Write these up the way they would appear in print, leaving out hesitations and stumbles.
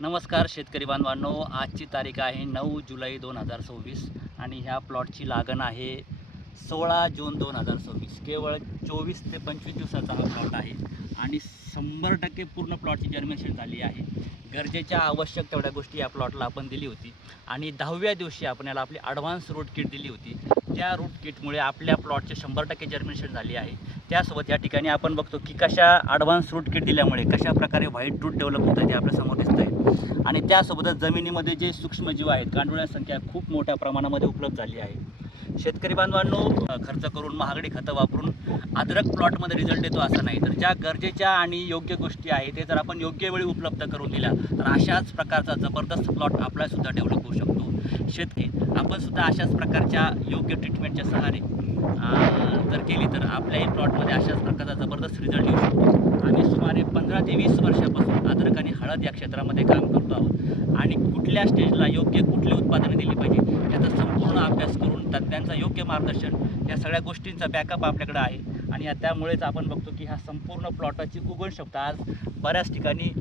नमस्कार शेतकरी बांधवांनो, आजची तारीख आहे 9 जुलै 2026 आणि ह्या प्लॉटची लागण आहे 16 जून 2026. केवळ 24 ते 25 दिवसाचा हा प्लॉट आहे आणि 100% पूर्ण प्लॉटची जर्मिनेशन झाली आहे. गरजेच्या आवश्यक तेवढ्या गोष्टी या प्लॉटला आपण दिली होती आणि 10व्या दिवशी आपण याला आपली ॲडव्हान्स रूट किट दिली होती. त्या रूट किटमुळे आपल्या प्लॉटचे 100% जर्मिनेशन झाली आहे. त्यासोबत या ठिकाणी आपण बघतो की कशा ॲडव्हान्स रूट किट दिल्यामुळे कशा प्रकारे व्हाईट रूट डेव्हलप होत आहे ते आपल्यासमोर दिसत आहे. आणि त्यासोबतच जमिनीमध्ये जे सूक्ष्मजीव आहेत, गांडुळांची संख्या खूप मोठ्या प्रमाणामध्ये उपलब्ध झाली आहे. शेतकरी बांधवांनो, खर्च करून महागडी खतं वापरून अद्रक प्लॉटमध्ये रिझल्ट येतो असं नाही, तर ज्या गरजेच्या आणि योग्य गोष्टी आहेत ते जर आपण योग्य वेळी उपलब्ध करून दिल्या तर अशाच प्रकारचा जबरदस्त प्लॉट आपल्यासुद्धा डेव्हलप होऊ शकतो. आपण सुद्धा अशाच प्रकारच्या योग्य ट्रीटमेंटच्या सहारे जर केली तर आपल्याही प्लॉटमध्ये अशाच प्रकारचा जबरदस्त रिझल्ट येऊ शकतो. आम्ही सुमारे 15 ते 20 वर्षापासून अद्रक आणि हळद या क्षेत्रामध्ये काम करतो आहोत आणि कुठल्या स्टेजला योग्य कुठली उत्पादने दिली पाहिजे याचा संपूर्ण अभ्यास करून तज्ज्ञांचं योग्य मार्गदर्शन या सगळ्या गोष्टींचा बॅकअप आपल्याकडे आहे. आणि त्यामुळेच आपण बघतो की हा संपूर्ण प्लॉटाची उगवण क्षमता आज बऱ्याच ठिकाणी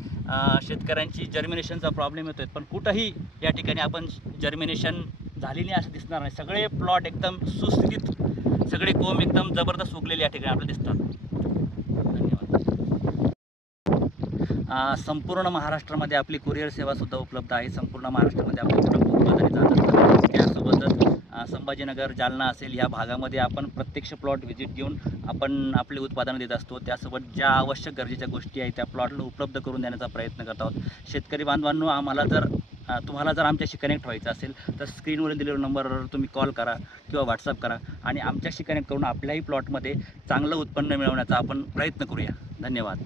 शेतकऱ्यांची जर्मिनेशनचा प्रॉब्लेम येतो आहे, पण कुठंही या ठिकाणी आपण जर्मिनेशन झालेली असं दिसणार नाही. सगळे प्लॉट एकदम सुस्थितीत, सगळे कोंब एकदम जबरदस्त उगलेले या ठिकाणी आपल्याला दिसतात. धन्यवाद. संपूर्ण महाराष्ट्रामध्ये आपली कुरिअर सेवासुद्धा उपलब्ध आहे. संपूर्ण महाराष्ट्रामध्ये आपली उत्पादने जात असतात. त्यासोबतच संभाजीनगर, जालना असेल ह्या भागामध्ये आपण प्रत्यक्ष प्लॉट व्हिजिट घेऊन आपण आपली उत्पादनं देत असतो. त्यासोबत ज्या आवश्यक गरजेच्या गोष्टी आहेत त्या प्लॉटला उपलब्ध करून देण्याचा प्रयत्न करत आहोत. शेतकरी बांधवांनो, तुम्हाला जर आमच्याशी कनेक्ट व्हायचं असेल तर स्क्रीनवरील दिलेल्या नंबरवर तुम्ही कॉल करा किंवा व्हॉट्सअप करा आणि आमच्याशी कनेक्ट करून आपल्याही प्लॉटमध्ये चांगलं उत्पन्न मिळवण्याचा आपण प्रयत्न करूया. धन्यवाद.